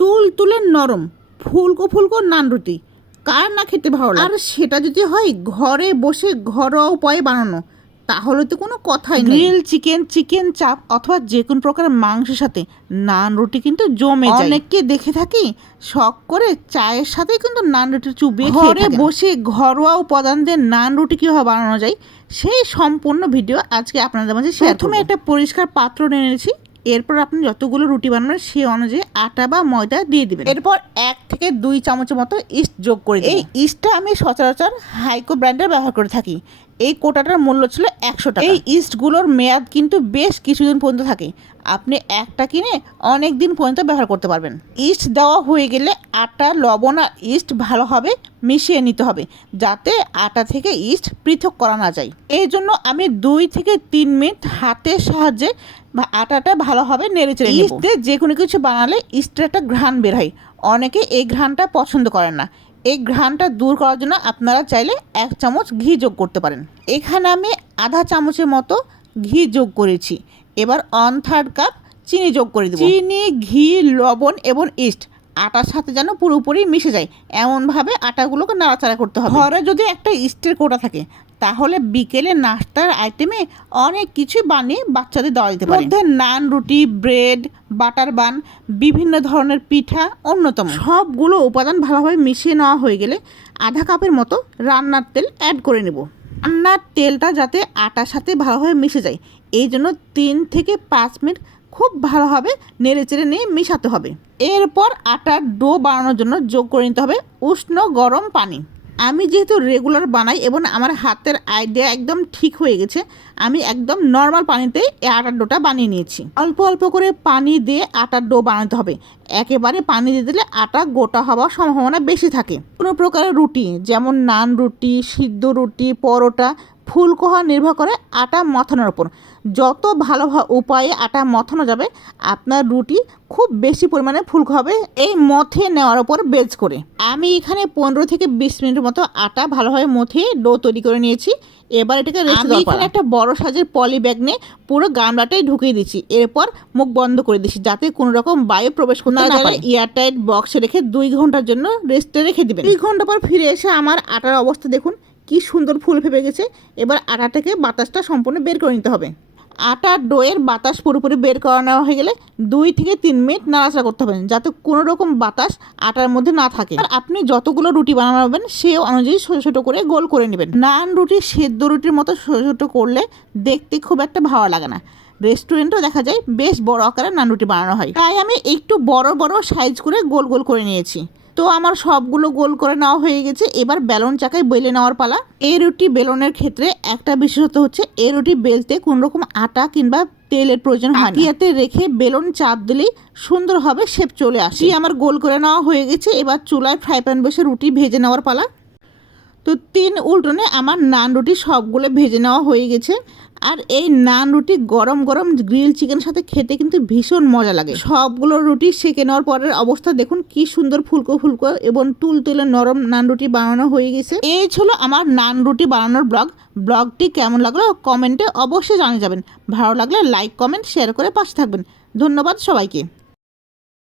তুল তুলে নরম ফুলকো ফুলকো নান রুটি। কার না খেতে ভালো আর সেটা যদি হয় ঘরে বসে ঘরোয়া উপায়ে বানানো তাহলে তো কোনো কথাই নেই। গ্রিল চিকেন চিকেন চাপ অথবা যে কোনো প্রকার মাংসের সাথে নান রুটি কিন্তু জমে যায়। অনেককে দেখে থাকি শখ করে চায়ের সাথে কিন্তু নান রুটি চুবিয়ে ঘরে বসে ঘরোয়া উপাদান দিয়ে নান রুটি কীভাবে বানানো যায় সেই সম্পূর্ণ ভিডিও আজকে আপনাদের মাঝে প্রথমে একটা পরিষ্কার পাত্র নিয়ে নিয়েছি এরপর আপনি যতগুলো রুটি বানাবেন সে অনুযায়ী আটা বা ময়দা দিয়ে দেবেন এরপর এক থেকে দুই চামচের মতো ইস্ট যোগ করে। এই ইস্টটা আমি সচরাচর হাইকো ব্র্যান্ডের ব্যবহার করে থাকি এই কোটাটার মূল্য ছিল একশো টাকা। এই ইস্টগুলোর মেয়াদ কিন্তু বেশ কিছুদিন পর্যন্ত থাকে। আপনি একটা কিনে অনেক দিন পর্যন্ত ব্যবহার করতে পারবেন। ইস্ট দেওয়া হয়ে গেলে আটা লবণ আর ইস্ট ভালোভাবে মিশিয়ে নিতে হবে যাতে আটা থেকে ইস্ট পৃথক করা না যায়। এই জন্য আমি দুই থেকে তিন মিনিট হাতের সাহায্যে আটাটা ভালোভাবে নেড়ে চেড়ে ইস্ট দিয়ে যে কোনো কিছু বানালে ইস্টের একটা ঘ্রাণ বের হয়। অনেকে এই ঘ্রাণটা পছন্দ করেন না। এই ঘ্রাণটা দূর করার জন্য আপনারা চাইলে এক চামচ ঘি যোগ করতে পারেন। এখানে আমি আধা চামচের মতো ঘি যোগ করেছি। এবার অন থার্ড কাপ চিনি যোগ করে দেবো। চিনি, ঘি, লবণ এবং ইস্ট আটার সাথে যেন পুরোপুরি মিশে যায়। এমনভাবে আটাগুলোকে নাড়াচাড়া করতে হবে। ঘরে যদি একটা ইস্টের কোটা থাকে তাহলে বিকেলে নাস্তার আইটেমে অনেক কিছু বানিয়ে বাচ্চাদের দেওয়া যেতে পারে। মধ্যে নান রুটি ব্রেড বাটার বান বিভিন্ন ধরনের পিঠা অন্যতম। সবগুলো উপাদান ভালোভাবে মিশিয়ে নেওয়া হয়ে গেলে আধা কাপের মতো রান্নার তেল অ্যাড করে নেব। রান্নার তেলটা যাতে আটার সাথে ভালোভাবে মিশে যায় এই জন্য তিন থেকে পাঁচ মিনিট খুব ভালোভাবে নেড়ে চেড়ে নিয়ে মেশাতে হবে। এরপর আটার ডো বানানোর জন্য যোগ করে নিতে হবে উষ্ণ গরম পানি। আমি যেহেতু রেগুলার বানাই এবং আমার হাতের আইডিয়া একদম ঠিক হয়ে গেছে, আমি একদম নর্মাল পানিতে এই আটার ডোটা বানিয়ে নিয়েছি। অল্প অল্প করে পানি দিয়ে আটার ডো বানাতে হবে। একেবারে পানি দিয়ে দিলে আটা গোটা হওয়ার সম্ভাবনা বেশি থাকে। কোনো প্রকারের রুটি, যেমন নান রুটি, সিদ্ধ রুটি, পরোটা ফুলকোহা নির্ভর করে আটা মথানোর ওপর যত ভালো উপায়ে আটা মথানো যাবে আপনার রুটি খুব বেশি পরিমাণে ফুলকো হবে এই মথে নেওয়ার ওপর বেজ করে। আমি এখানে পনেরো থেকে বিশ মিনিটের মতো আটা ভালোভাবে মথে ডো তৈরি করে নিয়েছি। এবার এটাকে আমি এখানে একটা বড় সাইজের পলি ব্যাগ নিয়ে পুরো গামলাটাই ঢুকিয়ে দিচ্ছি এরপর মুখ বন্ধ করে দিচ্ছি যাতে কোনো রকম বায়ু প্রবেশ করতে না পারে। এয়ারটাইট বক্সে রেখে দুই ঘণ্টার জন্য রেস্টে রেখে দিবেন। দুই ঘণ্টা পর ফিরে এসে আমার আটার অবস্থা দেখুন। কি সুন্দর ফুল ফেপে গেছে। এবার আটা থেকে বাতাসটা সম্পূর্ণ বের করে নিতে হবে। আটার ডোয়ের বাতাস পুরোপুরি বের করা নেওয়া হয়ে গেলে দুই থেকে তিন মিনিট নাড়াচাড়া করতে হবে, যাতে কোনো রকম বাতাস আটার মধ্যে না থাকে। আর আপনি যতগুলো রুটি বানাবেন সে অনুযায়ী ছোটো ছোটো করে গোল করে নেবেন। নান রুটি, সেদ্ধ রুটির মতো ছোটো ছোটো করলে দেখতে খুব একটা ভালো লাগে না। রেস্টুরেন্টেও দেখা যায় বেশ বড় আকারে নান রুটি বানানো হয়। তাই আমি একটু বড় বড় সাইজ করে গোল গোল করে নিয়েছি। তো আমার সবগুলো গোল করে নেওয়া হয়ে গেছে। এবার বেলন চাকায় বেলে নেওয়ার পালা। এই রুটি বেলনের ক্ষেত্রে একটা বিশেষত হচ্ছে এই রুটি বেলতে কোন রকম আটা কিংবা তেলের প্রয়োজন হয় হাতিয়াতে রেখে বেলন চাপ দিলেই সুন্দরভাবে শেপ চলে আসে। আমার গোল করে নেওয়া হয়ে গেছে। এবার চুলায় ফ্রাই প্যান বসে রুটি ভেজে নেওয়ার পালা। তো তিন উল্টনে আমার নান রুটি সবগুলো ভেজে নেওয়া হয়ে গেছে। আর এই নান রুটি গরম গরম গ্রিল চিকেনের সাথে খেতে কিন্তু ভীষণ মজা লাগে। সবগুলো রুটি সেকে নেওয়ার পরের অবস্থা দেখুন কি সুন্দর ফুলকো ফুলকো এবং তুল তুলে নরম নান রুটি বানানো হয়ে গেছে। এই ছিল আমার নান রুটি বানানোর ব্লগ। ব্লগটি কেমন লাগল কমেন্টে অবশ্যই জানিয়ে যাবেন। ভালো লাগলে লাইক, কমেন্ট শেয়ার করে পাশে থাকবেন। ধন্যবাদ সবাইকে।